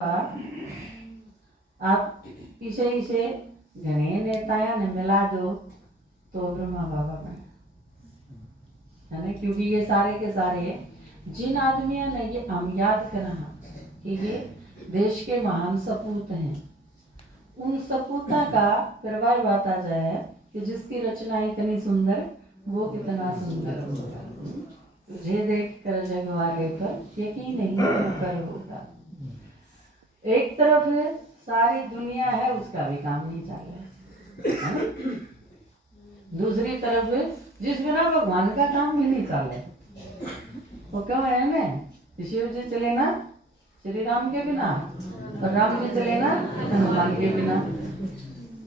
आप इसे घने नेताया ने मिला दो तो ब्रह्मा बाबा बने, है ना। क्योंकि ये सारे के सारे जिन आदमियों ने ये हम याद करा कि ये देश के महान सपूत हैं, उन सपूता का प्रभाव बात आ जाए कि जिसकी रचना इतनी सुंदर वो कितना सुंदर होगा। तुझे देख कर जग वाले पर यकीन नहीं कर होता। एक तरफ सारी दुनिया है, उसका भी काम नहीं चल रहा है। दूसरी तरफ जिस बिना भगवान का काम भी नहीं चल रहा, वो क्यों है ना, शिव जी चले ना श्री राम के बिना और राम जी चले ना हनुमान के बिना।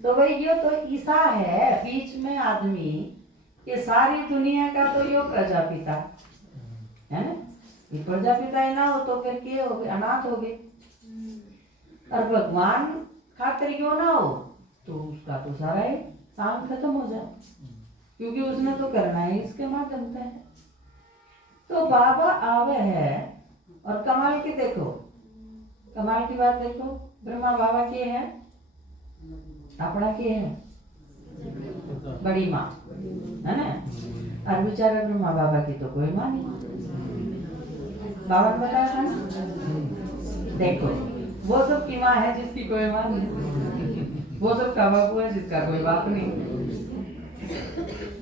तो भाई ये तो ईसा है बीच में आदमी, ये सारी दुनिया का तो यो प्रजापिता है ना। ये प्रजापिता ही ना हो तो फिर क्या हो गए, अनाथ हो गए। और भगवान खातिर क्यों ना हो तो उसका तो सारा ही काम खत्म हो जाए, क्योंकि उसने तो करना है इसके माध्यम से। तो बाबा आवे है और कमाल की देखो, कमाल की बात देखो, ब्रह्मा बाबा के है अपना के है बड़ी माँ, है ना। और बेचारे ब्रह्मा बाबा की तो कोई माँ नहीं। बाबा ने बताया था ना, देखो वो सब की माँ है जिसकी कोई माँ नहीं, वो सब का बापू है जिसका कोई बाप नहीं।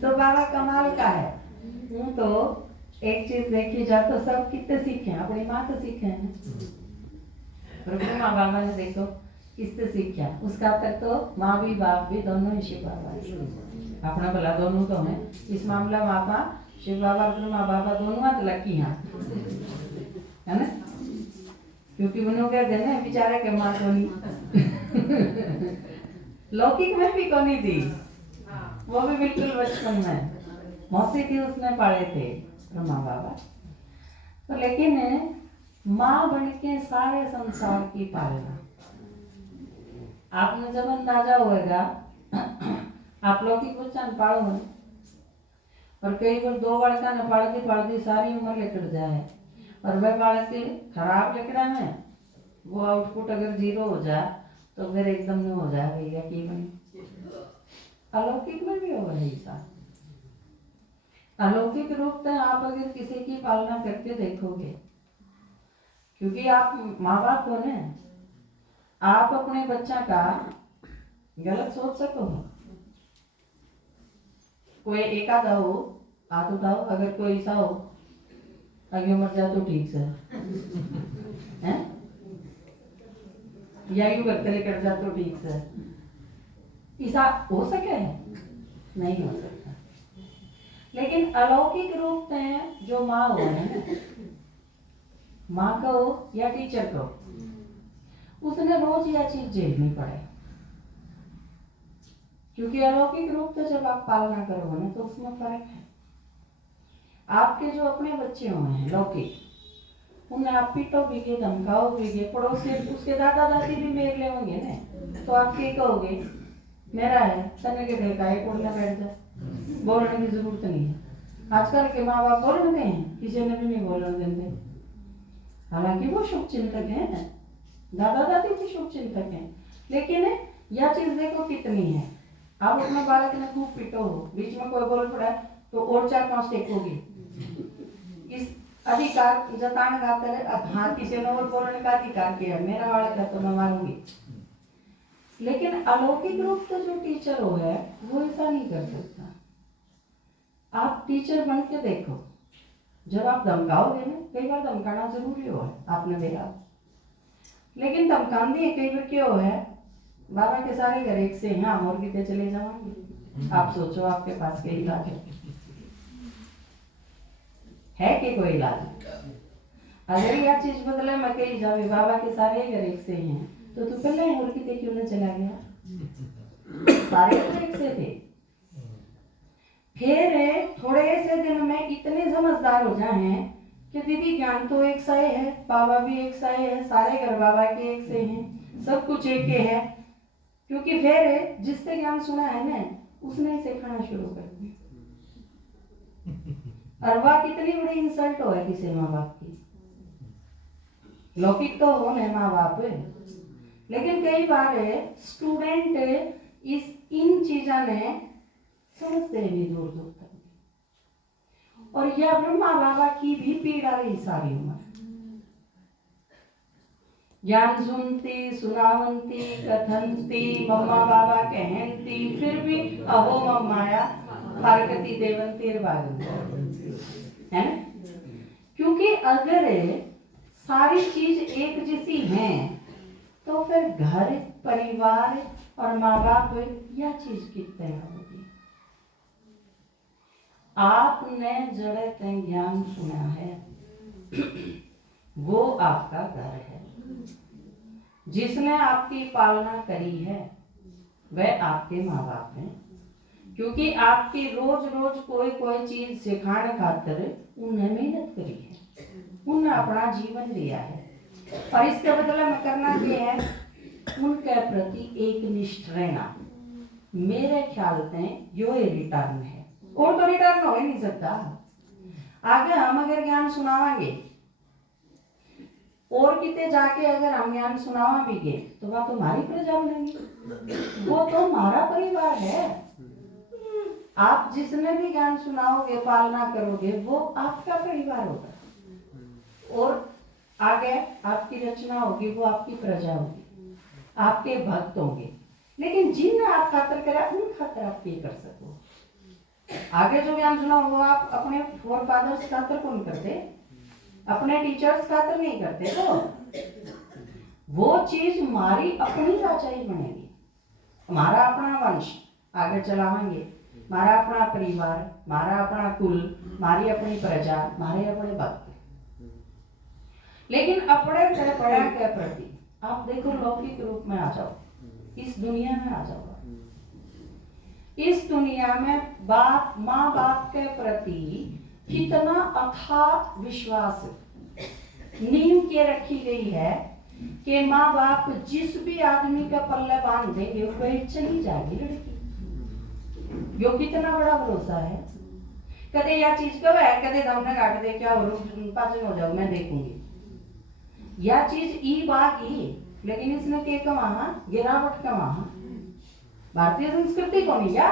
तो बाबा कमाल का है। तो एक चीज देखी जाए तो सब कितने सीखे, अपनी माँ तो सीखे हैं, ब्रह्मा बाबा ने देखो किससे सीखा, उसका तक तो माँ भी बाप भी दोनों ही शिव बाबा है, अपना भला दोनों तो है। इस मामला में आप शिव बाबा ब्रह्मा बाबा दोनों हाथ लकी हैं, है ना। क्योंकि उन्होंने कहते हैं ना बेचारे के माँ को नहीं लौकिक में भी कोनी थी, वो भी बिल्कुल बचपन में मौसी थी, उसने पाले थे ब्रह्मा बाबा। तो लेकिन माँ बन के सारे संसार की पालना, आपने जब अंदाजा होगा आप लौकिक बच्चा न पालो है, और कई बार दो बालका न पालती सारी उम्र लेकर जाए, और वह बालक खराब लकड़ा में वो आउटपुट अगर 0 हो जाए तो फिर एकदम नहीं हो जाए भैया की बनी। अलौकिक में भी हो रही सा अलौकिक रूप से आप अगर किसी की पालना करके देखोगे, क्योंकि आप माँ बाप हो ना, आप अपने बच्चा का गलत सोच सको, कोई एक आधा हो हाथ उठाओ, अगर कोई ऐसा हो आगे मर जा तो ठीक से हैं, या यूं करते कर जा तो ठीक से, ऐसा हो सके नहीं हो सकता। लेकिन अलौकिक रूप में जो माँ हो है, माँ का हो या टीचर का हो, उसने रोज यह चीज झेलनी पड़े, क्योंकि अलौकिक रूप से जब आप पालना करोगे ना तो उसमें फर्क है। आपके जो अपने बच्चे हुए हैं लौकिक, उन्हें आप पीटोगे धमकाओगे, पड़ोसी उसके दादा दादी भी मेर ले होंगे ना, तो आप क्या कहोगे, मेरा है तने के ढेका है बोलना बैठ जा, बोलने की जरूरत नहीं है। आजकल के माँ बाप बोलते हैं, किसी ने भी नहीं बोलने देते, हालांकि वो शुभ चिंतक है, दादा दादी भी शुभ चिंतक है, लेकिन यह चीज देखो कितनी है। आप अपना बालक ने खूब पीटो हो, बीच में कोई बोल पड़ा तो और 4-5 टेकोगे, इस अधिकार जताने का हाँ किसी ने और बोलने का अधिकार किया, मेरा बालक है तो मैं मारूंगी। लेकिन अलौकिक रूप से जो टीचर हो है वो ऐसा नहीं कर सकता। आप टीचर बन के देखो, जब आप धमकाओगे ना, कई बार धमकाना जरूरी हो है, आपने देखा, लेकिन धमकान दिए कई बार क्या हो है, बाबा के सारे घर एक से हैं, और कितने चले जाओगे, आप सोचो आपके पास के इलाज है कि कोई इलाज। अगर यह चीज बदले मैं कही जावे बाबा के सारे घर एक से हैं, तो तू पहले और कितने क्यों न चला गया, सारे घर एक से थे। फिर थोड़े से दिन में इतने समझदार हो जाए कि दीदी ज्ञान तो एक सा है, बाबा भी एक सा है, सारे घर बाबा के एक से हैं, सब कुछ एक के है, क्योंकि फिर जिससे ज्ञान सुना है ना उसने इसे खाना शुरू कर दिया। और वह कितनी बड़ी इंसल्ट हो है किसी माँ बाप की, लौकिक तो हो न माँ बाप, लेकिन कई बार स्टूडेंट इन चीज़ों ने समझते नहीं दूर दूर तक। और यह ब्रह्मा बाबा की भी पीड़ा रही सारी उम्र। ज्ञान सुनती, सुनावंती, कथनती, मम्मा बाबा कहनती, फिर भी अहो मम्माया फारकती देवंती है ना। क्योंकि अगर सारी चीज एक जैसी हैं तो फिर घर परिवार और माँ बाप यह चीज कितने होगी। आपने जड़े तय ज्ञान सुना है, वो आपका घर है। जिसने आपकी पालना करी है वह आपके माँ बाप हैं, क्योंकि आपकी रोज रोज कोई कोई चीज सिखाने खातिर उन्हें मेहनत करी है, उन्हें अपना जीवन दिया है। और इसके बदले में करना क्या है, उनके प्रति एक निष्ठ रहना। मेरे ख्याल से यो रिटर्न है, और तो रिटर्न हो ही नहीं सकता। आगे हम अगर ज्ञान सुनावांगे और कितने जाके अगर हम ज्ञान सुनावा भी गए तो वह तुम्हारी प्रजा बनेगी, वो तो हमारा परिवार है। आप जिसने भी ज्ञान सुनाओगे, पालना करोगे, वो आपका परिवार होगा। और आगे आपकी रचना होगी, वो आपकी प्रजा होगी, आपके भक्त होंगे। लेकिन जिन आप खातर करा उन खातर आप ये कर सको। आगे जो ज्ञान सुना वो आप अपने फोर फादर्स खातर कौन करते, अपने टीचर्स खातर नहीं करते। तो वो चीज हमारी अपनी राजाई बनेगी, हमारा अपना वंश आगे चलाएंगे, हमारा अपना परिवार, हमारा अपना कुल, हमारी अपनी प्रजा, हमारे अपने भक्त। लेकिन अपने बड़ा के प्रति आप देखो, लौकिक रूप में आ जाओ, इस दुनिया में आ जाओ। इस दुनिया में बाप माँ बाप के प्रति कितना अथाह विश्वास नींव के रखी गई है कि माँ बाप जिस भी आदमी का पल्ले बांध देंगे वह चली जाएगी लड़की। यो कितना बड़ा भरोसा है। कदे यह चीज कब है, कदे हमने काट दे क्या पाचन हो जाओ मैं देखूंगी, यह चीज ई बागी। लेकिन इसने के कमा गिरावट कमा भारतीय संस्कृति को नहीं क्या,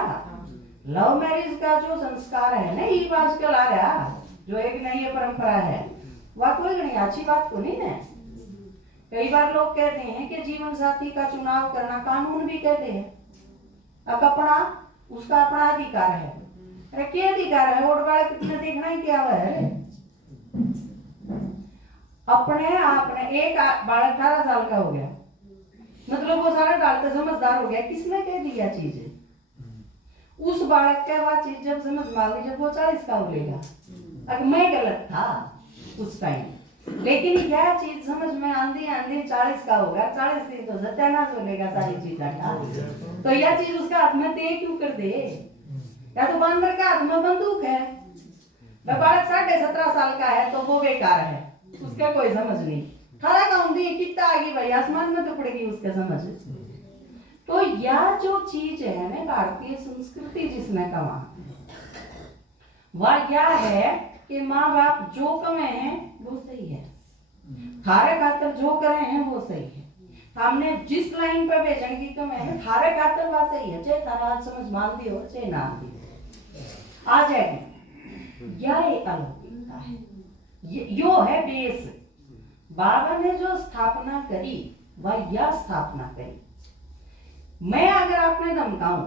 लव मैरिज का जो संस्कार है ना ये आजकल आ रहा, जो एक नई परंपरा है, वह कोई नहीं अच्छी बात को नहीं है। कई बार लोग कहते हैं कि जीवन साथी का चुनाव करना कानून भी कहते हैं, अब अपना उसका अपना अधिकार है। अरे क्या अधिकार है, वोट वाले कितने देखना ही क्या हुआ है। अपने आपने एक बालक 18 साल का हो गया, मतलब वो सारा डालते समझदार हो गया, किसने कह दिया चीज, उस बालक का वह चीज जब समझ मांगी जब वो 40 का हो लेगा। अगर मैं गलत था उस टाइम, लेकिन यह चीज समझ में आंधी आंधी 40 का होगा, 40 से तो सत्यानाश हो लेगा सारी चीजा का। तो यह चीज उसका हाथ में दे क्यों कर दे, या तो बंदर का हाथ में बंदूक है, बालक 17.5 साल का है तो वो बेकार है, उसका कोई समझ नहीं। 18 का ऊंधी कितना आगे भाई आसमान में तो पड़ेगी उसका समझ। तो यह जो चीज है ना भारतीय संस्कृति जिसने कमा, वह यह है कि माँ बाप जो कमे हैं वो सही है, थारे खातर जो करे हैं वो सही है। हमने जिस लाइन पे भेजने की कमे है थारे खातर वह सही है, चाहे थारा आज समझ मान दी हो चाहे ना दी आ जाएगी। यह एक अलौकिकता है, यो है बेस। बाबा ने जो स्थापना करी वह यह स्थापना करी। मैं अगर आपने धमकाऊं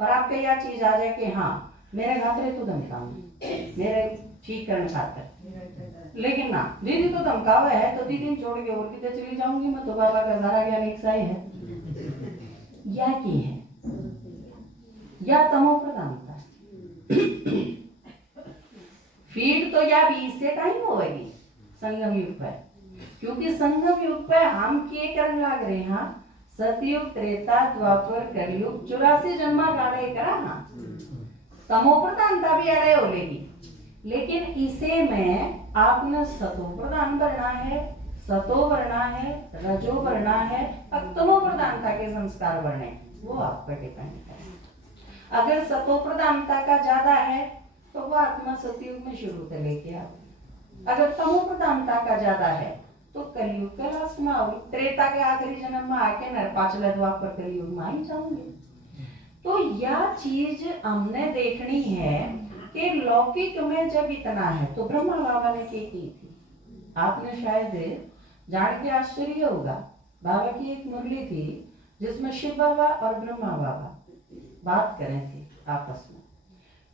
और आपके यह चीज आ जाए कि हाँ मेरे खातर तो धमकाऊं, मेरे ठीक करने खातर, लेकिन ना दीदी तो धमकावा है तो दीदी छोड़ के और कितने चली जाऊंगी मैं, तो बाबा का सारा ज्ञान एक सा ही है। यह की है, यह तमो प्रधानता है। फिर तो यह 20 से टाइम होगी संगम युग पर, क्योंकि संगम युग पर हम क्या करने लग रहे हैं, सतयुग त्रेता द्वापर कलयुग 84 जन्मा गाड़े करा। हाँ तमो प्रधानता भी अड़े हो लेगी, लेकिन इसे में आपने सतो प्रधान बनना है, सतो बनना है, रजो बनना है, तमो प्रधानता के संस्कार बनने, वो आप पर डिपेंड है। अगर सतो प्रधानता का ज्यादा है तो वो आत्मा सतयुग में शुरू से लेके आओ, अगर तमो प्रधानता का ज्यादा है तो कलयुग के लास्ट में आओगे, त्रेता के आखिरी जन्म में आके नर पांचला द्वापर कलयुग में ही जाओगे। तो यह चीज हमने देखनी है कि लौकिक में जब इतना है तो ब्रह्मा बाबा ने क्या की थी। आपने शायद जान के आश्चर्य होगा, बाबा की एक मुरली थी जिसमें शिव बाबा और ब्रह्मा बाबा बात कर रहे थे आपस में।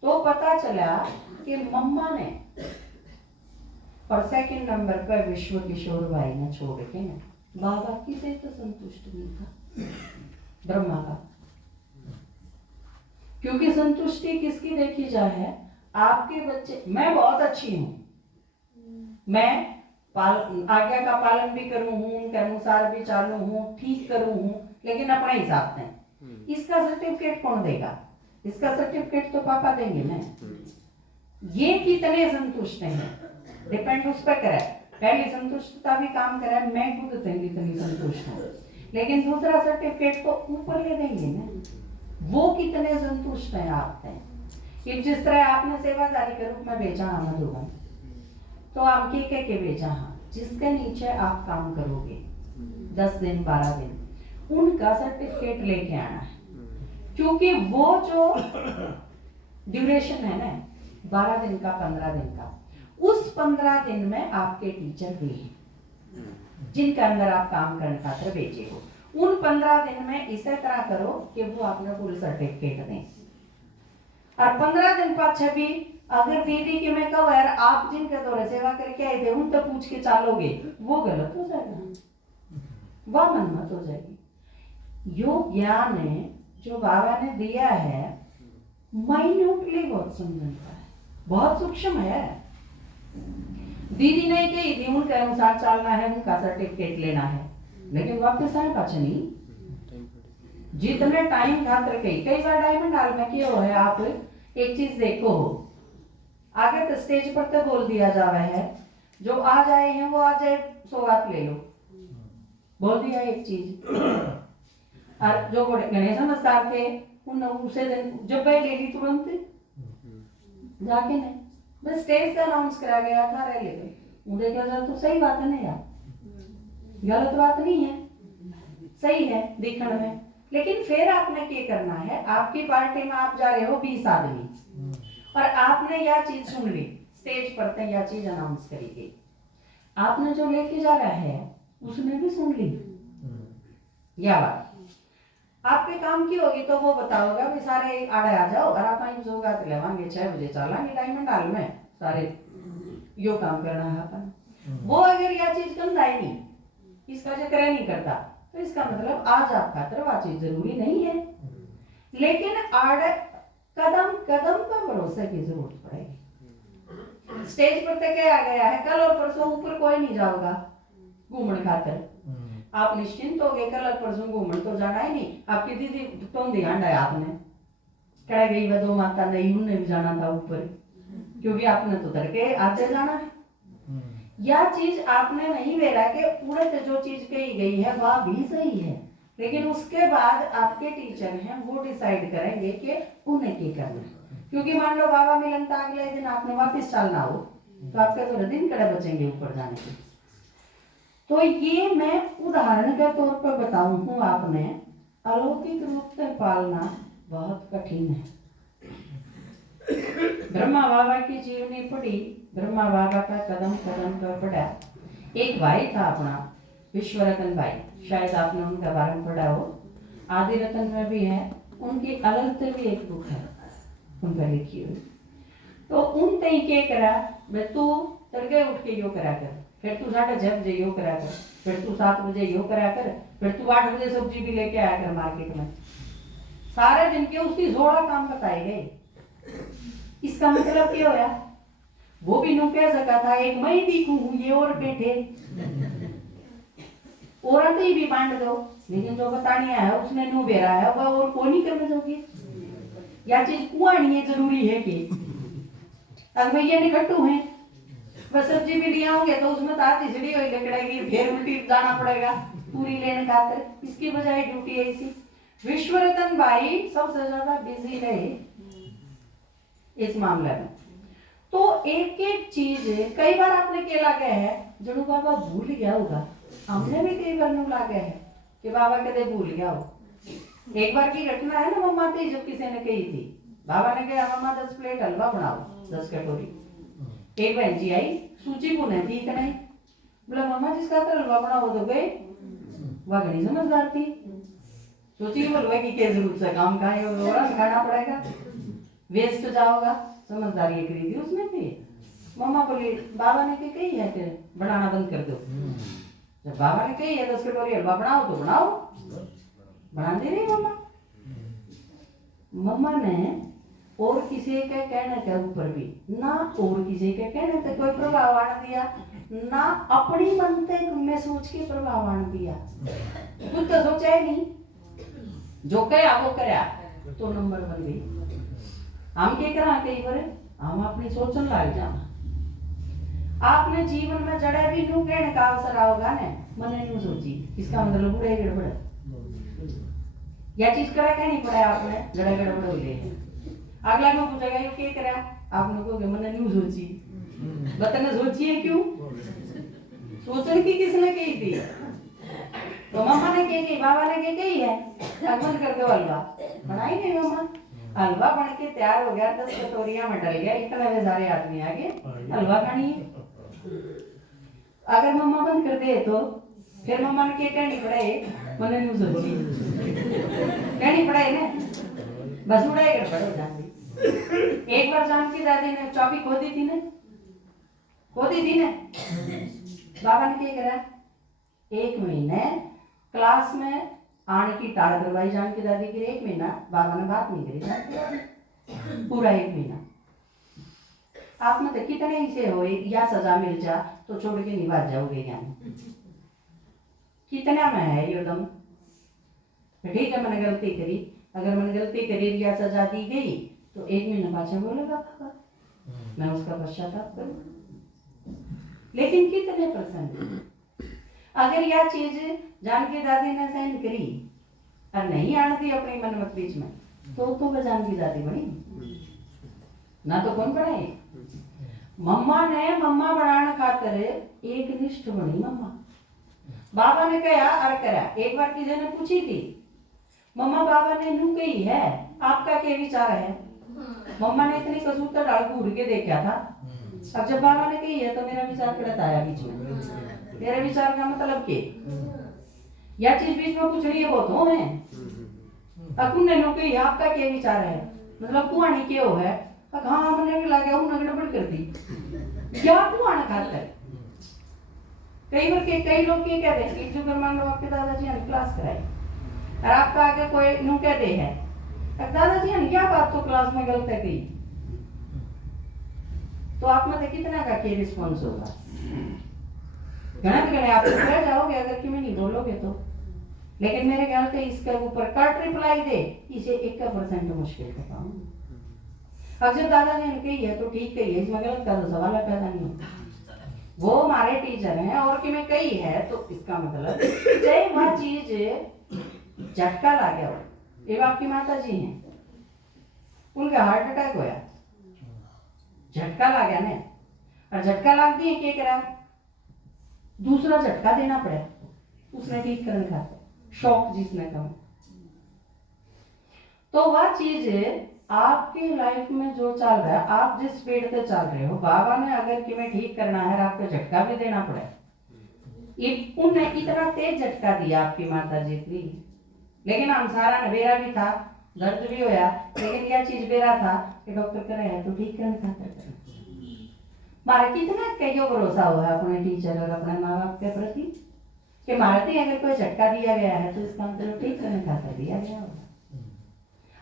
तो पता चला कि मम्मा ने और सेकंड नंबर पर विश्व किशोर भाई ने छोड़ के ना बाबा किसे तो संतुष्ट नहीं था, ब्रह्मा का। क्योंकि संतुष्टि किसकी देखी जाए, आपके बच्चे, मैं बहुत अच्छी हूं, मैं आज्ञा का पालन भी करूं हूं, उनके अनुसार भी चालू हूं, ठीक करूं हूं, लेकिन अपने हिसाब से। इसका सर्टिफिकेट कौन देगा? इसका सर्टिफिकेट तो पापा देंगे ना। ये कितने संतुष्ट हैं डिपेंड उस पर करे। पहली संतुष्टता भी काम करे, मैं खुद कितनी संतुष्ट हूँ, लेकिन दूसरा सर्टिफिकेट तो ऊपर ले देंगे ना, वो कितने संतुष्ट हैं आपसे। कि जिस तरह आपने सेवादारी के रूप में भेजा मधुबन, तो आप के भेजा, हाँ, जिसके नीचे आप काम करोगे 10 दिन 12 दिन, उनका सर्टिफिकेट लेके आना है। क्योंकि वो जो ड्यूरेशन है ना 12 दिन का 15 दिन का, उस 15 दिन में आपके टीचर भी हैं जिनके अंदर आप काम करने खातिर भेजे हो। उन 15 दिन में इसे तरह करो कि वो आपने फुल सर्टिफिकेट दें। और 15 दिन पाछे भी अगर दीदी के मैं कहूँ यार आप जिनके द्वारा सेवा करके आए थे उन तो पूछ के चालोगे, वो गलत हो जाएगा, वह मनमत हो जाएगी। योग ज्ञान जो बाबा ने दिया है माइन्यूटली बहुत समझता है, बहुत सूक्ष्म है। दीदी ने कही थी उनके अनुसार चलना है, उनका सर्टिफिकेट लेना है, लेकिन वापस आए पाछे नहीं। जितने टाइम खातर कई बार डायमंड हाल में क्यों है, आप एक चीज देखो, आगे तो स्टेज पर तो बोल दिया जावा है, जो आ जाए हैं वो आ जाए, सौगात ले लो, बोल दिया एक चीज। और जो गणेश नमस्कार थे उसे दिन जब भाई ले ली तुरंत जाके नहीं, बस स्टेज से अनाउंस करा गया था रैली पे, मुझे क्या तो सही बात है ना यार, गलत बात नहीं है, सही है दिखने में। लेकिन फिर आपने क्या करना है, आपकी पार्टी में आप जा रहे हो 20 आदमी और आपने यह चीज सुन ली, स्टेज पर तो यह चीज अनाउंस करी गई, आपने जो लेके जा रहा है उसने भी सुन ली यह बात, आपके काम की होगी तो वो बताओगा भी सारे आड़े आ जाओ और आप आई सौगात लेवांगे 6 बजे चलांगे डायमंड हाल में, सारे यो काम करना है अपन। वो अगर यह चीज करता ही नहीं, इसका जिक्र नहीं करता, तो इसका मतलब आज आप खातर वह चीज जरूरी नहीं है। लेकिन आड़ कदम कदम पर भरोसे की जरूरत पड़ेगी। स्टेज पर तक आ गया है, कल और परसों ऊपर कोई नहीं जाओगा घूमने खातर, आप निश्चिंत हो गए, कल और परसों घूमने तो जाना ही नहीं। आपकी दीदी तो ध्यान है आपने कह गई वह 2 माता नहीं, उनने भी जाना था ऊपर, क्योंकि आपने तो तड़के आज जाना है। यह चीज आपने नहीं वेला के उड़त जो चीज कही गई है वह भी सही है, लेकिन उसके बाद आपके टीचर हैं वो डिसाइड करेंगे कि उन्हें क्या करना है। क्योंकि मान लो बाबा मिलन था अगले दिन आपने वापस चलना हो, तो आपके थोड़े दिन कड़े बचेंगे ऊपर जाने के। तो ये मैं उदाहरण के तौर पर बताऊं आपने, अलौकिक रूप से पालना बहुत कठिन है। ब्रह्मा बाबा की जीवनी पढ़ी, ब्रह्मा बाबा का कदम कदम पर पढ़ा। एक भाई था अपना विश्वरतन भाई, शायद आपने उनके बारे में पढ़ा हो, आदि रतन में भी है, उनकी अलग से भी एक बुक है उन पर लिखी हुई। तो उन तई के करा, तू तड़के उठ के यो करा कर, फिर तू 6:30 बजे यो करा कर, फिर तू 7 बजे यो करा कर, फिर तू 8 बजे सब्जी भी लेके आया कर मार्केट में। सारे दिन के उसकी 16 काम बताए गए। इसका मतलब क्या होया, वो भी नु कह सका था एक मैं दिखूं ये और बैठे और भी बांट दो, लेकिन जो बतानी है उसने नु बेरा है वह और कौन ही करने दोगे। या चीज कुआनी है जरूरी है कि अब भैया निकट्टू है, बस सब्जी भी लिया होंगे तो उसमें तो आधी सीढ़ी हुई लकड़ेगी, फिर उल्टी जाना पड़ेगा पूरी लेने खातिर, इसकी बजाय ड्यूटी ऐसी। विश्वरतन भाई सबसे ज्यादा बिजी रहे इस मामले में। तो एक एक चीज कई बार आपने केला गया है जड़ू बाबा भूल गया होगा। हमने भी कई बार ला गए हैं कि बाबा कदे भूल गया हो। एक बार की घटना है ना मम्मा थी जब किसी ने कही थी, बाबा ने कहा मम्मा 10 प्लेट हलवा बनाओ 10 कटोरी। एक बहन जी आई सूची पुणे थी इतना ही, बोला मम्मा जिसका तो हलवा बनाओ तो गए। वह घनी समझदार थी, सोची बोलवा की क्या जरूरत है, काम का है खाना पड़ेगा, वेस्ट जाओगा। समझदारी खरीदी उसने थी। मम्मा बोली बाबा ने कही है कि बनाना बंद कर दो। जब बाबा ने कही है 10 कटोरी हलवा बनाओ तो बनाओ, बना दे रही मम्मा। मम्मा ने और किसी के कहने के ऊपर भी ना और किसी के कहने से कोई प्रभाव आने दिया, ना अपनी मनते में सोच के प्रभाव आने दिया। कुछ तो सोचा ही नहीं, जो कया वो करा तो नंबर बन गई। हम क्या करा कई बार हम अपनी सोचन लग जाना। आपने जीवन में जड़े भी नू कहने का अवसर आओगा ने मैंने नहीं सोची, इसका मतलब बुढ़े गड़बड़ या चीज करा क्या नहीं पड़ा आपने जड़े गड़बड़ हो गए। अगला को पूछेगा ये क्या करा, आपने कहोगे मैंने नहीं सोची। बताने सोची है क्यों, सोचने की किसने कही थी? तो मम्मा ने कही, बाबा ने कही है बंद कर दो हलवा। बनाई नहीं मम्मा, हलवा बन के तैयार हो गया, 10 कटोरियां में डल गया, इतने वे सारे आदमी आगे हलवा खानी है। अगर मम्मा बंद कर दे तो फिर मम्मा ने क्या कहनी पड़े, मैंने नहीं सोची कहनी पड़े ना, बस उड़ाई गड़बड़ हो जाती। एक बार जानकी दादी ने चाबी खो दी थी ना, बाबा ने क्या करा, 1 महीने क्लास में आने की टाल करवाई जानकी दादी की। 1 महीना बाबा ने बात नहीं करी, पूरा 1 महीना। आप में तो कितने ही से हो या सजा मिल जा तो छोड़ के नहीं भाग जाओगे ज्ञान, कितना में है ये दम। ठीक है मैंने गलती करी, अगर मैंने गलती करी या सजा दी गई तो 1 महीना पाछा बोलेगा बाबा, मैं उसका पश्चाताप करूं। लेकिन कितने % अगर यह चीज जानकी दादी ने सहन करी और नहीं आने दी अपनी मनमत बीच में तो वह जानकी दादी बनी ना, तो कौन बनाए। मम्मा ने मम्मा बनाने खातर एक निष्ठ बनी मम्मा। बाबा ने कहा अरे करा, एक बार किसी ने पूछी थी मम्मा बाबा ने नू कही है आपका क्या विचार है। मम्मा ने इतनी कसूर डाल घूर के देखा था। अब जब बाबा ने कही है तो मेरा विचार पड़ता आया बीच में। मेरे विचार का मतलब के यह चीज बीच में पूछनी है बहुत हो है। अब ने नो कही आपका क्या विचार है, मतलब कुआनी क्या हो है। हाँ हमने भी लगा हूं गड़बड़ कर दी क्या कुआना खाता है। कई बार के कई लोग क्या कहते हैं कि जो मान लो आपके दादाजी ने क्लास कराई और आपका आगे कोई नु कहते हैं दादाजी ने क्या बात तो क्लास में गलत है कही, तो आप में कितना का क्या रिस्पॉन्स होगा। गणित आप तो रह जाओगे अगर कि मैं नहीं बोलोगे तो। लेकिन मेरे ख्याल से इसके ऊपर कट रिप्लाई दे इसे 1% मुश्किल का काम। अब जब दादाजी ने कही है तो ठीक कही है, इसमें गलत का तो सवाल पैदा नहीं होता। वो हमारे टीचर हैं और कि मैं कही है तो इसका मतलब चाहे वह चीज झटका ला गया हो। ये आपकी माता जी हैं, उनका हार्ट अटैक होया, झटका ला गया ना, और झटका लाग दिए क्या करा, दूसरा झटका देना पड़ा उसने ठीक करने का, शॉक जिसने कहा। तो वह चीज आपके लाइफ में जो चल रहा है, आप जिस स्पीड से चल रहे हो, बाबा ने अगर कि मैं ठीक करना है आपको झटका भी देना पड़ा। उन्हें इतना तेज झटका दिया आपकी माता जी की, लेकिन हम सारा बेरा भी था, दर्द भी होया, लेकिन यह चीज बेरा था कि डॉक्टर करे है तो ठीक करने खातर मारे कितना कईयों भरोसा हुआ है अपने टीचर और अपने माँ बाप के प्रति कि मारते अगर कोई झटका दिया गया है तो इसका मतलब ठीक करने खातर दिया गया होगा।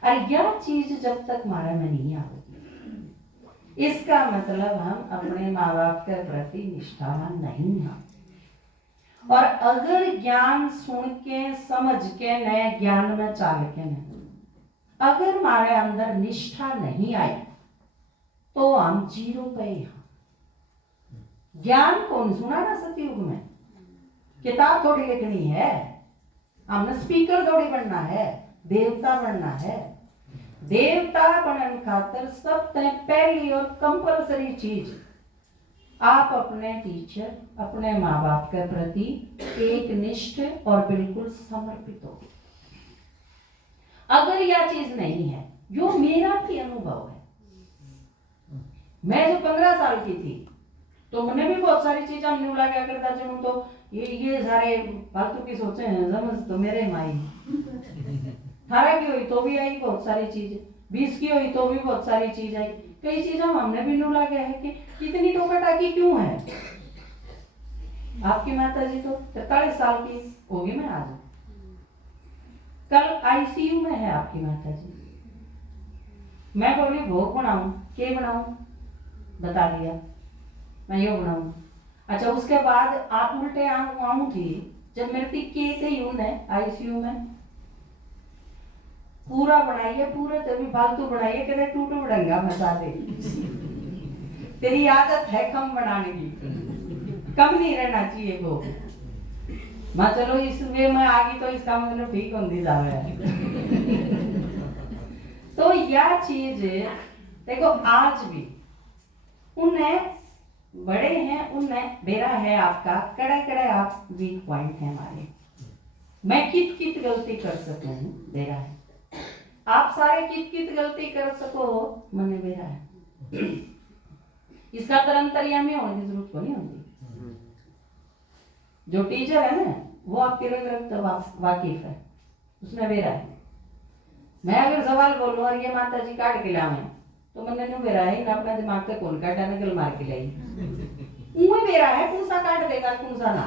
और यह चीज जब तक हमारे में नहीं आती इसका मतलब हम अपने माँ बाप के प्रति निष्ठावान नहीं हैं। और अगर ज्ञान सुन के समझ के नए ज्ञान में चाल के नहीं, अगर हमारे अंदर निष्ठा नहीं आई तो हम 0 पे हैं। ज्ञान कौन सुना ना सतयुग में, किताब थोड़ी लिखनी है, हमने स्पीकर थोड़ी बनना है, देवता बनना है। देवता बनन खातर सबसे पहली और कंपलसरी चीज, आप अपने टीचर, अपने माँ बाप के प्रति एक निष्ठ और बिल्कुल समर्पित हो। अगर यह चीज नहीं है, जो मेरा भी अनुभव है, मैं जो 15 साल की थी तो मैंने भी बहुत सारी चीजें हमने उड़ा क्या करता चलूं, तो ये सारे फालतू की सोचे हैं, समझ तो मेरे माई 18 की हुई तो भी आई बहुत सारी चीजें, 20 की हुई तो भी बहुत सारी चीज आई। कई चीजें हमने भी नूला गया है कि कितनी टोका टाकी क्यों है। आपकी माता जी तो 43 साल की होगी, मैं आज कल आईसीयू में है आपकी माता जी। मैं बोली भोग बनाऊं, क्या बनाऊं, बता दिया मैं यो बनाऊं। अच्छा, उसके बाद आप उल्टे आऊं थी जब मेरे टिक्की थे उन्हें आईसीयू में, पूरा बनाइए, पूरे तभी फालतू बनाइए, कहते टूटू बड़ंगा मचा दे। तेरी आदत है कम बनाने की, कम नहीं रहना चाहिए वो। मैं चलो इसमें मैं आ गई तो इसका मतलब ठीक होती जा रहा है। तो यह चीज देखो, आज भी उन्हें बड़े हैं, उन्हें बेरा है आपका, कड़े कड़े आप वीक पॉइंट है हमारे। मैं कित कित गलती कर सकूं, बेरा है। आप सारे कित कित गलती कर सको, मने बेरा है। इसका अंतर्यामी होने की जरूरत को नहीं होती। जो टीचर है ना, वो आपके रंग रक्त वाकिफ है, उसने बेरा है। मैं अगर सवाल बोलूं और ये माता जी काट के लावे तो मैंने नु बेरा है, अपना दिमाग से कौन काटा, नकल मार के लाई उन्हें बेरा है, कौन सा काट देगा कौन सा ना।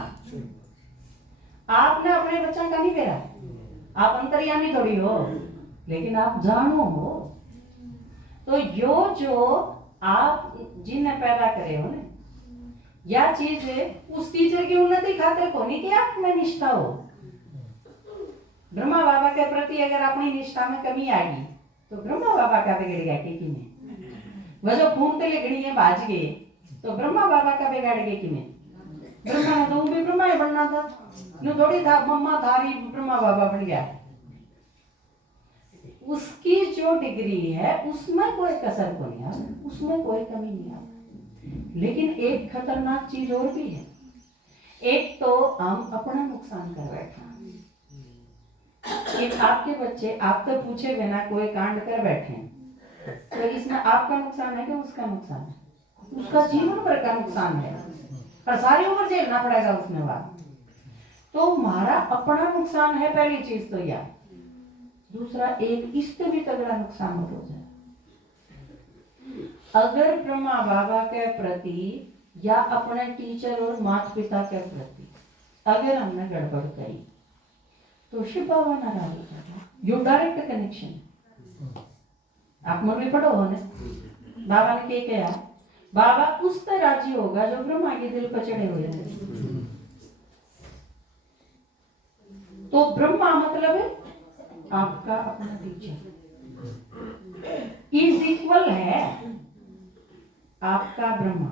आपने अपने बच्चा का नहीं बेरा, आप अंतर्यामी थोड़ी हो, लेकिन आप जानो हो। तो यो जो आप जिन्हें पैदा करे हो ना, यह चीज उस टीचर की उन्नति खातिर को नहीं कि आप में निष्ठा हो। ब्रह्मा बाबा के प्रति अगर अपनी निष्ठा में कमी आएगी तो ब्रह्मा बाबा का बिगड़ेगा कि नहीं। वह जो घूमते लगड़ी है बाज गए तो ब्रह्मा बाबा का बिगाड़ेगा कि नहीं। ब्रह्मा ने तो भी ब्रह्मा ही बनना था, यूं थोड़ी था मम्मा थारी ब्रह्मा बाबा बन गया। उसकी जो डिग्री है उसमें कोई कसर को नहीं आता, उसमें कोई कमी नहीं आता। लेकिन एक खतरनाक चीज और भी है, एक तो हम अपना नुकसान कर बैठे। कि आपके बच्चे आप तो पूछे बिना कोई कांड कर बैठे, तो इसमें आपका नुकसान है कि उसका नुकसान है? उसका जीवन भर का नुकसान है और सारी उम्र झेलना पड़ेगा उसमें बात। तो हमारा अपना नुकसान है पहली चीज तो यह। दूसरा, एक इससे भी तगड़ा नुकसान हो जाए अगर ब्रह्मा बाबा के प्रति या अपने टीचर और माता पिता के प्रति अगर हमने गड़बड़ करी तो शिव बाबा नाराज हो जाएगा। यो डायरेक्ट कनेक्शन आप मुरली पढ़ो हो ने, बाबा ने क्या किया, बाबा उस तरह राजी होगा जो ब्रह्मा के दिल पर चढ़े हुए हैं। तो ब्रह्मा मतलब आपका अपना टीचर इज इक्वल है आपका ब्रह्मा,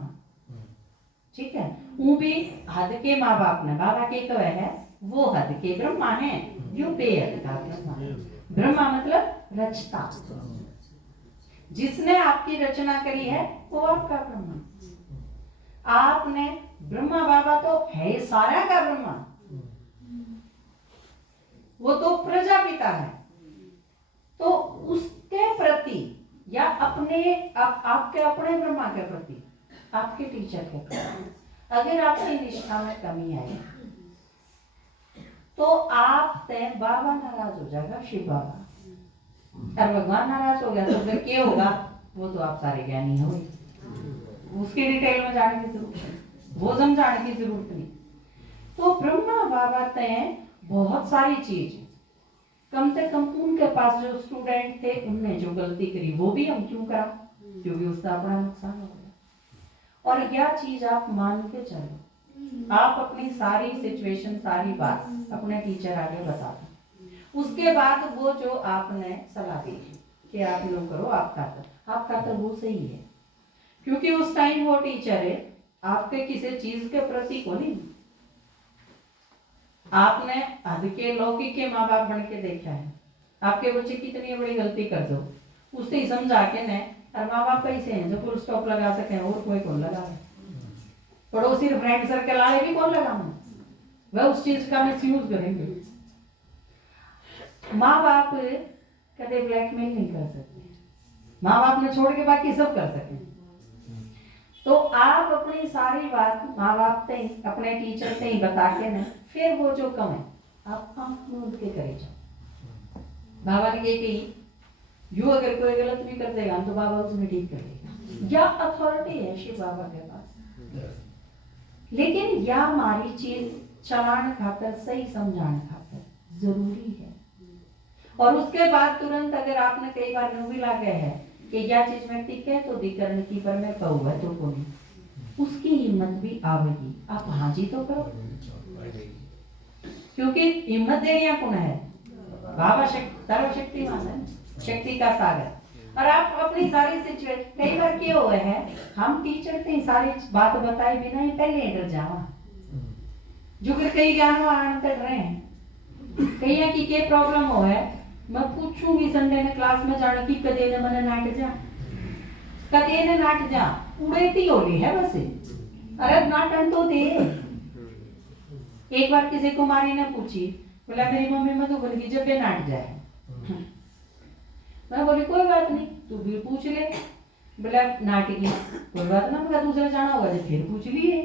ठीक है। वो भी हद के माँ बाप ने बाबा के कहे है, वो हद के ब्रह्मा है, जो बेहद का ब्रह्मा। ब्रह्मा मतलब रचता, जिसने आपकी रचना करी है वो आपका ब्रह्मा। आपने ब्रह्मा बाबा तो है सारा का ब्रह्मा, वो तो प्रजापिता है। तो उसके प्रति या अपने आपके अपने ब्रह्मा के प्रति, आपके टीचर के प्रति अगर आपकी निष्ठा में कमी आई तो आप तय बाबा नाराज हो जाएगा, शिव बाबा। और भगवान नाराज हो गया तो फिर क्या होगा, वो तो आप सारे ज्ञानी हो, उसके डिटेल में जाने की जरूरत नहीं, वो समझाने की जरूरत नहीं। तो ब्रह्मा बाबा तय बहुत सारी चीज कम से कम उनके पास जो स्टूडेंट थे उनने जो गलती करी वो भी हम क्यों करा, क्योंकि उसका अपना नुकसान हो गया। और यह चीज आप मान के चलो, आप अपनी सारी सिचुएशन सारी बात अपने टीचर आगे बता दो। उसके बाद वो जो आपने सलाह दी कि आप लोग करो, आपका तो वो सही है, क्योंकि उस टाइम वो टीचर है आपके किसी चीज के प्रति को नहीं। आपने हद के लौकिक के माँ बाप बन के देखा है, आपके बच्चे कितनी बड़ी गलती कर दो उससे ही समझा के ने और माँ बाप कैसे हैं जो फुल स्टॉप लगा सके और कोई कौन लगा है। पड़ोसी फ्रेंड सर्कल आए भी कौन लगाऊं, वह उस चीज का मिसयूज करेंगे। माँ बाप कभी ब्लैकमेल नहीं कर सकते, माँ बाप ने छोड़ के बाकी सब कर सके। तो आप अपनी सारी बात माँ बाप से अपने टीचर से ही बता के ना फिर वो जो कम है आप आंख मूंद के करे जाओ। बाबा ने ये कही यू अगर कोई गलत भी कर देगा तो बाबा उसमें ठीक कर देगा, या अथॉरिटी है शिव बाबा के पास। लेकिन या हमारी चीज चलाने खातर सही समझाने खातर जरूरी है। और उसके बाद तुरंत अगर आपने कई बार भी ला गए है कि यह चीज में ठीक है तो दिकरण की पर मैं कहूँगा तो कोई उसकी हिम्मत भी आवेगी, आप हाँ जी तो करो, क्योंकि हिम्मत देनिया कौन है, बाबा सर्वशक्तिमान है, शक्ति का सागर। और आप अपनी सारी सिचुएशन कई बार क्या हुआ है हम टीचर से सारी बात बताए बिना ही पहले डर जावा जो फिर कई ज्ञान आन कर रहे हैं कई की क्या प्रॉब्लम हो है। मैं पूछूंगी संडे ने क्लास में जाने की कदे ने मने नाट जा कदे ने नाट जा उड़ेती होली है बस। अरे नाटन तो दे। एक बार किसी कुमारी ने पूछी बोला मेरी मम्मी मधुबन की जब भी नाट जाए। मैं बोली कोई बात नहीं तू भी पूछ ले। बोला नाटकी कोई बात ना मगर दूसरा जाना होगा तो फिर पूछ लिए।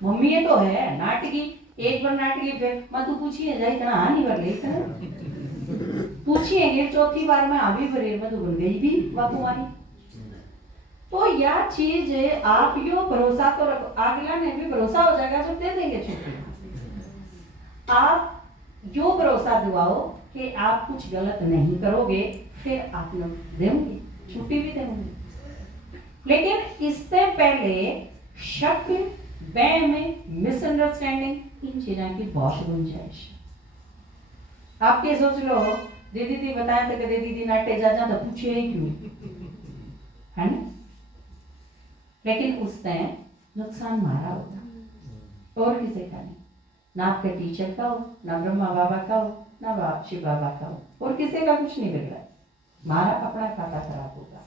मम्मी ये तो है नाटकी एक बार नाटकी फिर मैं तू पूछिए जाए इतना हानि कर ले पूछिए चौथी बार में अभी भरे मैं तो बन गई भी वह कुमारी। तो यह चीज आप यो भरोसा तो रखो, अगला ने भी भरोसा हो जाएगा जब दे देंगे छुट्टी। आप यो भरोसा दिवाओ कि आप कुछ गलत नहीं करोगे फिर आप लोग देंगे छुट्टी भी देंगे। लेकिन इससे पहले शक वहम मिसअंडरस्टैंडिंग इन चीजों की बहुत गुंजाइश। आप क्या सोच लो दीदी दी बताया तो कदे दीदी नाटे जा तो पूछे ही क्यों है ना। लेकिन उससे नुकसान हमारा होगा और किसी का नहीं, ना आपके टीचर का हो ना ब्रह्मा बाबा का हो ना शिव बाबा का हो और किसी का कुछ नहीं बिगड़ रहा है, हमारा अपना खाता खराब होगा।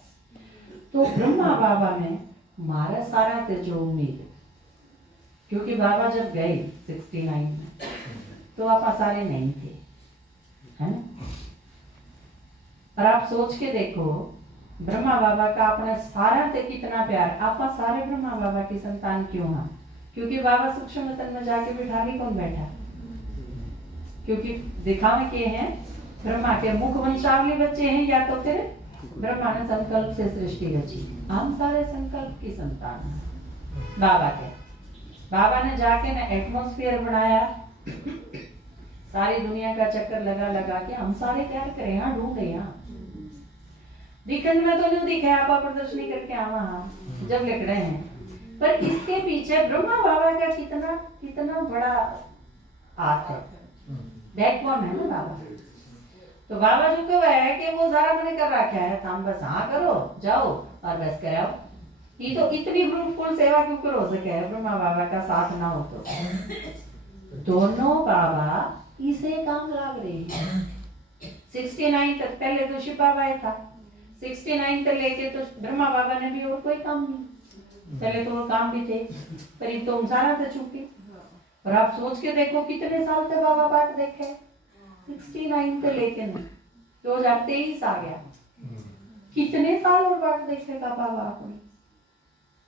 तो ब्रह्मा बाबा ने हमारा सारा थे जो उम्मीद, क्योंकि बाबा जब गए 69 में तो आप सारे नहीं थे है ना। और आप सोच के देखो ब्रह्मा बाबा का अपना सारा थे कितना प्यार। आप सारे ब्रह्मा बाबा की संतान क्यों हैं? क्योंकि बाबा सूक्ष्म तन में जाके बिठा के कौन बैठा, क्योंकि दिखावे के हैं ब्रह्मा के मुख वंशावली बच्चे हैं या तो फिर ब्रह्मा ने संकल्प से सृष्टि रची। हम सारे संकल्प की संतान हैं बाबा के। बाबा ने जाके ना एटमॉस्फेयर बनाया, सारी दुनिया का चक्कर लगा लगा के हम सारे तैयार करें यहाँ ढूंढे यहाँ दिखंड में तो नहीं दिखे आप प्रदर्शनी करके आवा जब लिख रहे हैं, पर इसके पीछे ब्रह्मा बाबा का कितना कितना बड़ा हाथ है, बैकबोन है ना बाबा। तो बाबा जो कह है कि वो सारा मैंने कर रखा है हम बस हाँ करो जाओ और बस कराओ। ये तो इतनी फ्रूटफुल सेवा क्यों करो सके है ब्रह्मा बाबा का साथ ना हो तो दोनों बाबा इसे काम लाग रहे हैं। 69 तक पहले तो शिव बाबा था, 69 तक लेके तो ब्रह्मा बाबा ने भी और कोई काम नहीं, पहले तो वो काम भी थे करीब तो सारा था छुट्टी। और आप सोच के देखो कितने साल तक बाबा पाठ देखे 69 तक लेके 2023 आ गया, कितने साल और पाठ देखेगा बाबा अपने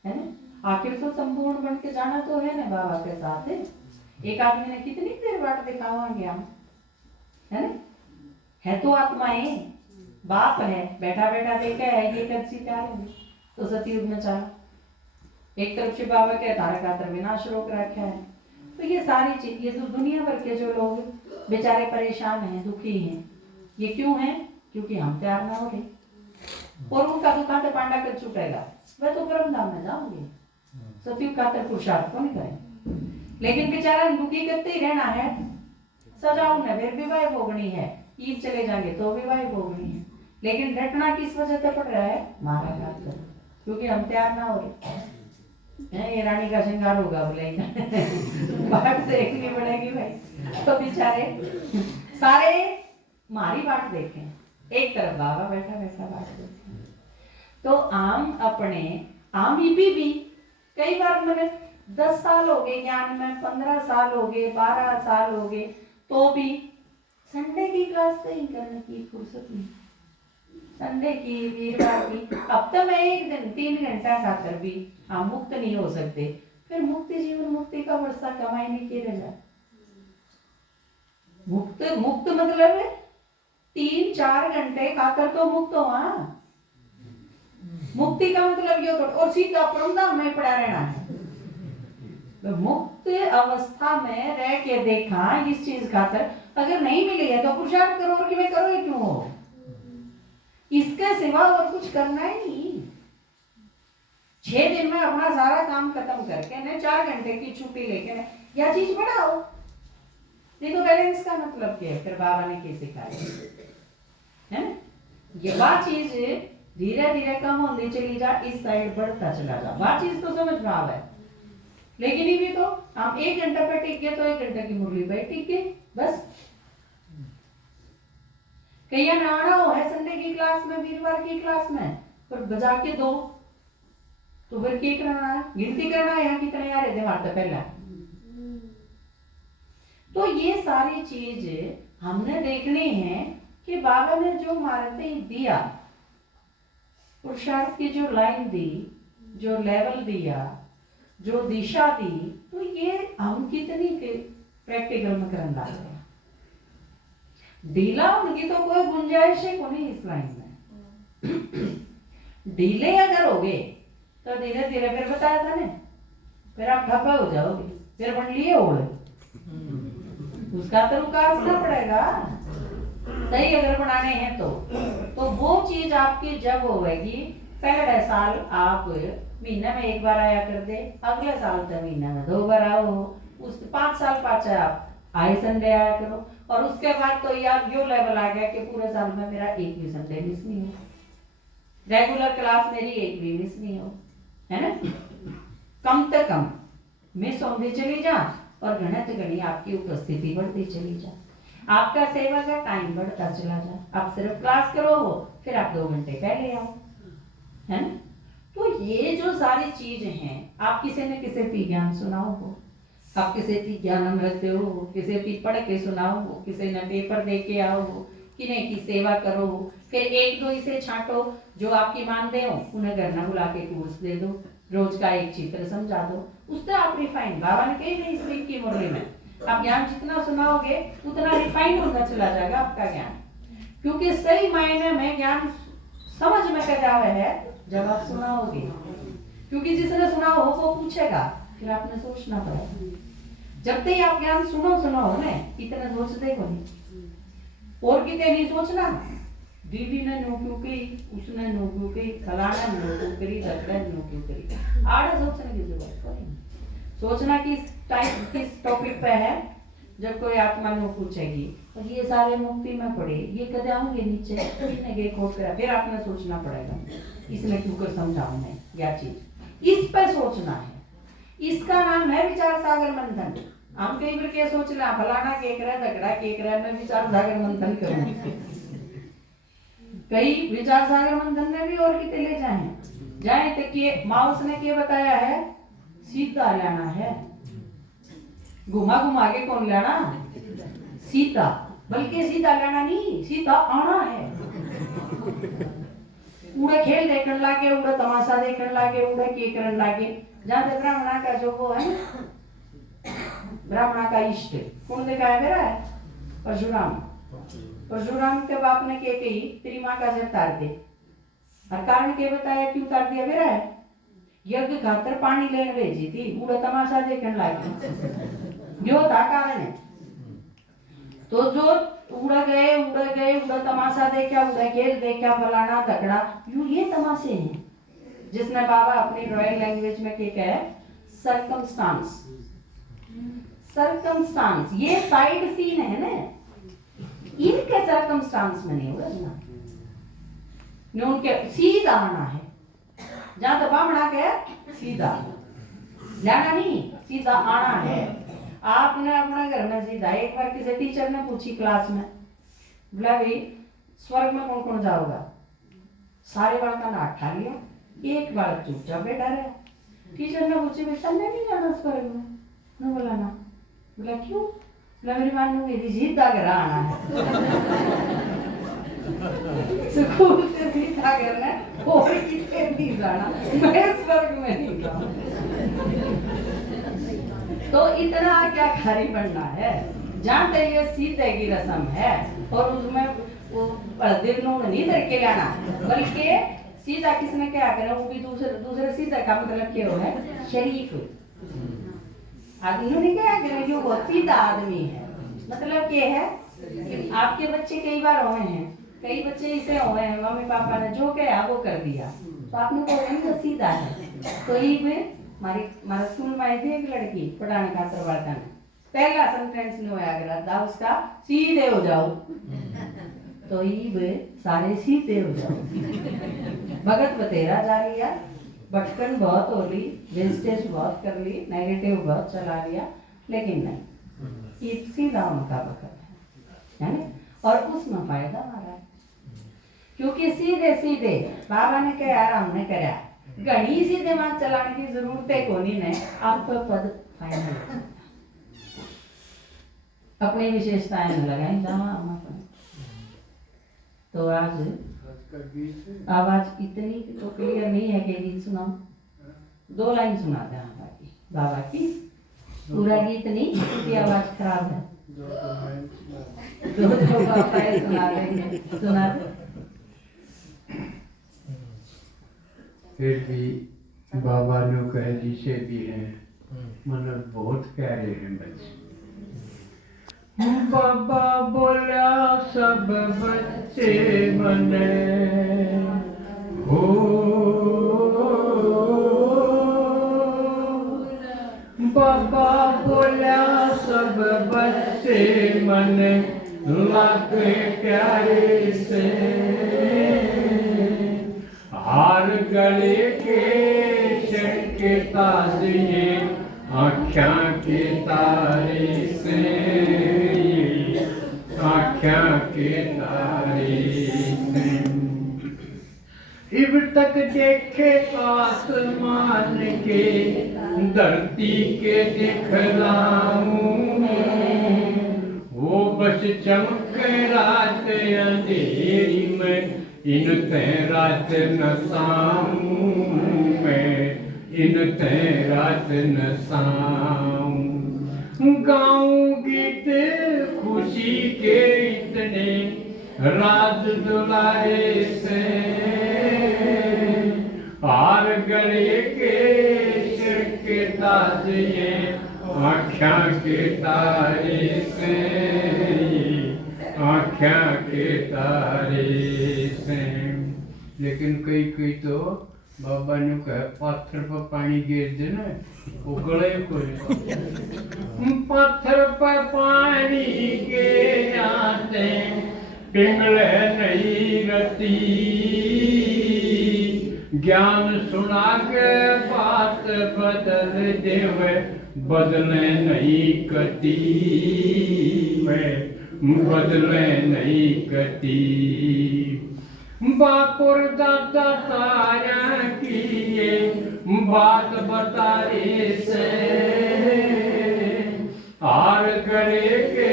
है ना। आखिर तो संपूर्ण बन के जाना तो है ना बाबा के साथ है। एक आदमी ने कितनी देर बाट दिखावा गया है ना, है तो आत्माएं बाप है बैठा बैठा देखा है ये कच्ची प्यार होगी तो सतयुग में चला। एक तरफ से बाबा के तारा का विनाश रोक रखा है। तो ये सारी चीज ये तो दुनिया भर के जो लोग बेचारे परेशान हैं दुखी हैं ये क्यों हैं, क्योंकि हम तैयार ना हो रहे। और उनका दुकान तो पांडा कर चुकेगा वह तो परम धाम में जाओगे सतयुग का पुरुषार्थ कौन करें। लेकिन बेचारा दुखी करते ही रहना है, सजाओ न फिर विवाह भोगनी है, ईद चले जाएंगे तो विवाह भोगनी है। लेकिन डटना किस वजह से पड़ रहा है मारा घात कर, क्योंकि हम तैयार ना हो रहे। ये रानी का श्रृंगार होगा बोले बाट देखनी पड़ेगी भाई। तो बेचारे सारे मारी बाट देखें एक तरफ बाबा बैठा बैठा बात करते हैं। तो आम भी कई बार मैंने 10 साल हो गए ज्ञान में, 15 साल हो गए, 12 साल हो गए, तो भी संडे की क्लास नहीं करने की फुर्सत नहीं। संडे की, वीरवार की, अब तो मैं एक दिन 3 घंटा खाकर भी हम मुक्त नहीं हो सकते। फिर मुक्ति जीवन मुक्ति का वर्षा कमाई नहीं किए रह। मुक्त मुक्त मतलब 3-4 घंटे खाकर तो मुक्त हो। मुक्ति का मतलब ये और सीधा परमधाम में पड़ा रहना है। तो मुक्त अवस्था में रह के देखा इस चीज खातर, अगर नहीं मिली है तो पुरुषार्थ करो, और कि मैं करो ही क्यों हो। इसके सिवा और कुछ करना ही नहीं। 6 दिन में अपना सारा काम खत्म करके ने 4 घंटे की छुट्टी लेके ने यह चीज बढ़ाओ। नहीं तो बैलेंस का मतलब क्या है? फिर बाबा ने कैसे सिखाया है ना, ये बात चीज धीरे धीरे कम होती चली जा, इस साइड बढ़ता चला जा। बात चीज तो समझ में आ है, लेकिन ये भी तो हम 1 घंटा पे टिक गए तो 1 घंटा की मुरली पे टिक गए बस। कहीं आना हो है संडे की क्लास में, वीरवार की क्लास में, पर बजा के दो तो फिर क्या करना है? गिनती करना है यहाँ कितने आ रहे थे हमारे पहला। तो ये सारी चीज हमने देखनी है कि बाबा ने जो मारते दिया, पुरुषार्थ की जो लाइन दी, जो लेवल दिया, जो दिशा दी, तो ये हम कितनी प्रैक्टिकल में करना है। ढीला उनकी तो कोई गुंजाइश है को नहीं इस लाइन में। ढीले अगर हो गए तो धीरे धीरे फिर बताया था ने, फिर आप ठप्पा हो जाओगे, फिर बन लिए ओढ़, उसका तो रुकावना पड़ेगा। सही अगर बनाने हैं तो वो चीज आपकी जब होगी, पहले साल आप महीने में 1 बार आया कर दे, अगले साल तो महीने में 2 बार आओ, उस 5 साल पाछे आप आए संडे आया करो, और उसके बाद तो यार यो लेवल आ गया कि पूरे साल में मेरा एक भी संडे मिस नहीं हो, रेगुलर क्लास मेरी एक भी मिस नहीं हो, है ना। कम से कम मिस होती चली जा और गणित गणी आपकी उपस्थिति बढ़ती चली जा, आपका सेवा का टाइम बढ़ता चला जा। आप सिर्फ क्लास करो वो, फिर आप 2 घंटे पहले आओ, है ना। तो ये जो सारी चीज हैं, आप किसी न किसी की ज्ञान सुनाओ हो, आप किसी की ज्ञान रखते हो, किसी की पढ़ के सुनाओ हो, किसी ने पेपर दे के आओ हो, किन्हीं की सेवा करो हो, फिर 1-2 इसे छांटो जो आपकी मानते हो, उन्हें घर न बुला के कोर्स दे दो, रोज का एक चित्र समझा दो, उससे आप रिफाइन। बाबा ने कही नहीं इस वीक की मुरली में, आप ज्ञान जितना सुनाओगे उतना रिफाइन होता चला जाएगा आपका ज्ञान, क्योंकि सही मायने में ज्ञान समझ में कर रहा है जब आप सुनाओगे, क्योंकि जिसने सुना हो वो पूछेगा, फिर आपने सोचना पड़ेगा। जब तक आप ज्ञान सुनो ना, इतना सोच देखो नहीं, और कितने नहीं सोचना। दीदी ने नो क्यों की, उसने नो क्यों की, फलाना नो क्यों करी, दसरा नो क्यों करी, आड़े सोचने की जरूरत नहीं। सोचना किस टॉपिक पे है, जब कोई आत्मा नो पूछेगी और ये सारे मुक्ति में पड़े, ये कदे आऊंगे नीचे, किसने के कोट करा, फिर आपने सोचना पड़ेगा इसने क्यों कर समझाऊं मैं क्या चीज, इस पर सोचना है। इसका नाम है विचार सागर मंथन। हम कई बार क्या सोच रहे, फलाना के करा, झगड़ा के करा, मैं विचार सागर मंथन करूं। कई विचार सागर मंथन में भी और कितने ले जाए तक ये माउस ने क्या बताया है, सीधा लेना है, घुमा घुमा के कौन लेना, सीधा, बल्कि सीधा लेना नहीं, सीधा आना है। उड़े खेल देखने लागे, उड़े तमाशा देखने लागे, उड़े के करने लागे। जहाँ से ब्राह्मणा का जो वो है, ब्राह्मणा का इष्ट कौन दिखाया मेरा है, परशुराम। परशुराम के बाप ने क्या कही, तेरी माँ का सिर तार दे, और कारण क्या बताया क्यों तार दिया मेरा है, यज्ञ खातर पानी लेने भेजी थी, उड़े तमाशा देखने लागे, जो था कारण है। तो जो उड़ गए तमाशा देखा, उड़ा खेल देखा, फलाना झगड़ा, यूं ये तमाशे हैं, जिसने बाबा अपनी रॉयल लैंग्वेज में क्या कहा, सर्कमस्टांस। सर्कमस्टांस ये साइड सीन है ना, इनके सर्कमस्टांस में नहीं होगा, उनके सीधा आना है। जहां तो बामणा के सीधा जाना नहीं, सीधा आना है। आपने अपना घर में सीधा, एक बार किसी टीचर ने पूछी क्लास में, बोला भाई स्वर्ग में कौन कौन जाओगा? सारे बालक का नाक खा लिया, एक बालक चुपचाप बैठा रहा। टीचर ने पूछे बेटा मैं नहीं जाना स्वर्ग में। न बोला ना। बोला क्यों? बोला मेरी मां ने मेरी जीत आकर आना है। स्कूल से जीत आकर ना और कितने नहीं जाना, मैं स्वर्ग में नहीं जाऊँ। तो इतना क्या खारी बनना है? जानते ये सीधे की रस्म है और उसमें वो दिल नून नहीं धर के लाना, बल्कि सीधा किसने क्या करे वो भी दूसरे सीधा का मतलब क्या है? शरीफ आदमी ने क्या करे जो बहुत सीधा आदमी है। मतलब क्या है कि आपके बच्चे कई बार हुए हैं, कई बच्चे ऐसे हुए हैं मम्मी पापा ने जो कहा वो कर दिया, तो आपने कहा तो सीधा है। तो ये में हमारे स्कूल में आई थी एक लड़की पढ़ाने का तरवाता में, पहला सेंटेंस नहीं होया करा था उसका सीधे हो जाओ, तो ये सारे सीधे हो जाओ। भगत बतेरा जा लिया, भटकन बहुत हो ली, वेस्टेज बहुत कर ली, नेगेटिव बहुत चला लिया, लेकिन नहीं ये सीधा उनका भगत है ना? और उसमें फायदा हमारा है, क्योंकि सीधे सीधे बाबा ने क्या यार हमने करा घनी सी दिमाग चलाने की जरूरत है कोनी ने, आपका पद फाइनल अपनी विशेषताएं न लगाएं जहाँ हम अपने। तो आज आवाज इतनी तो क्लियर नहीं है कि गीत सुनाओ, 2 लाइन सुना दे बाबा की, पूरा गीत नहीं क्योंकि आवाज खराब है, 2 सुना देंगे, सुना दे। फिर भी बाबा लोग कह जिसे भी हैं मतलब बहुत प्यारे हैं बच्चे। बाबा बोला सब बच्चे मने हो, बाबा बोला सब बच्चे मने लागे प्यारे से, हार गले के शर के ताजिए आँखियाँ के तारे से, आँखियाँ के तारे से। इब तक देखे आसमान के धरती के दिखलाऊं, वो बस चमक रात अंधेरी में इन रात नसाऊं मैं, इन रात नसाऊं। गाऊं गीत खुशी के इतने राज दुलारे से, हार गले के सिर के ताज ये आँखियाँ के तारे से, आँखियाँ के तारे से। लेकिन कई कई तो बाबा ने कहा पत्थर पर पानी गिर देना वो गले कोई, पत्थर पर पानी गिर जाते पिघले नहीं रती, ज्ञान सुना के बात बदल देवे बदले नहीं कती, बदले नहीं कती। बापुर दादा तारा किए बात बताए से, हार गले के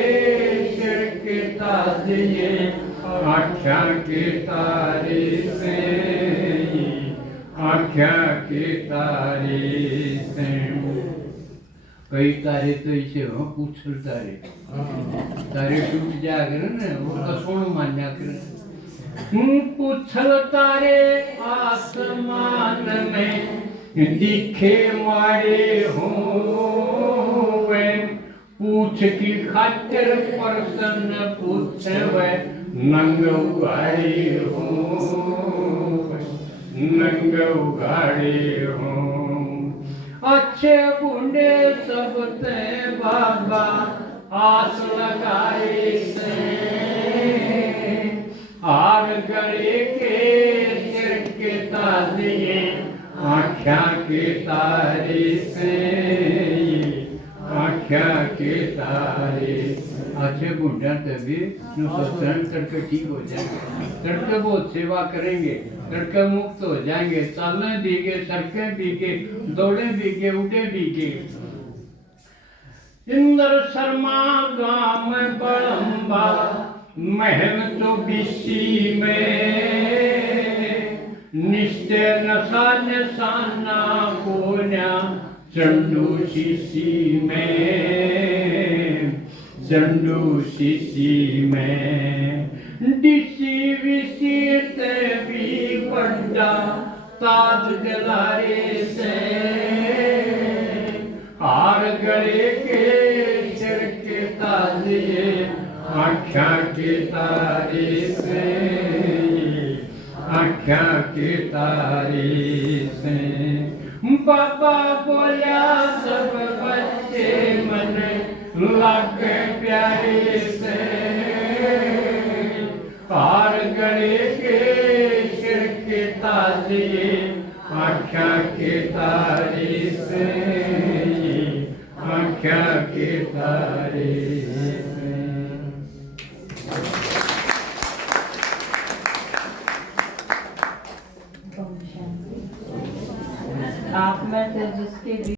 सिर के ताजिए आँखियाँ के तारे से, आँखियाँ के तारे से। कई तारे तो इसे हो पूछल तारे, तारे टूट जाकर ना वो तो सोनू मान जाकर, पूछल तारे आसमान में दिखे मारे हों, पूछ की खातिर प्रसन्न पूछवे नंग उगाड़े हों, नंग उगाड़े हों। अच्छे बुढ़े सब ते बाबा आस लगाए से, हार गले के सिर के ताजिए आँखियाँ के तारे से, आँखियाँ के तारे, अच्छे बूढ़ा तभी सत्संग तड़के ठीक हो जाएंगे, तड़के बहुत सेवा करेंगे, तड़के मुक्त हो जाएंगे, चलने भीगे, सड़कें भीगे, दौड़े भीगे, उठे भीगे। इंद्र शर्मा गांव बड़म्बा महल तो बिसी में, निश्चय नशा निशाना कोन्या चंडू शिशी में, चंडू शिशी में। डिसी विसी ते भी बड़ा ताज दिलारे से, हार गले के सिर के ताजिए आख्या के तारे से, आख्या के तारे से। बाबा बोला सब बच्चे मन लग प्यारे से, हार गले के सिर के ताजिए आख्या के तारे से, आख्या के तारे से। आप में से जिसके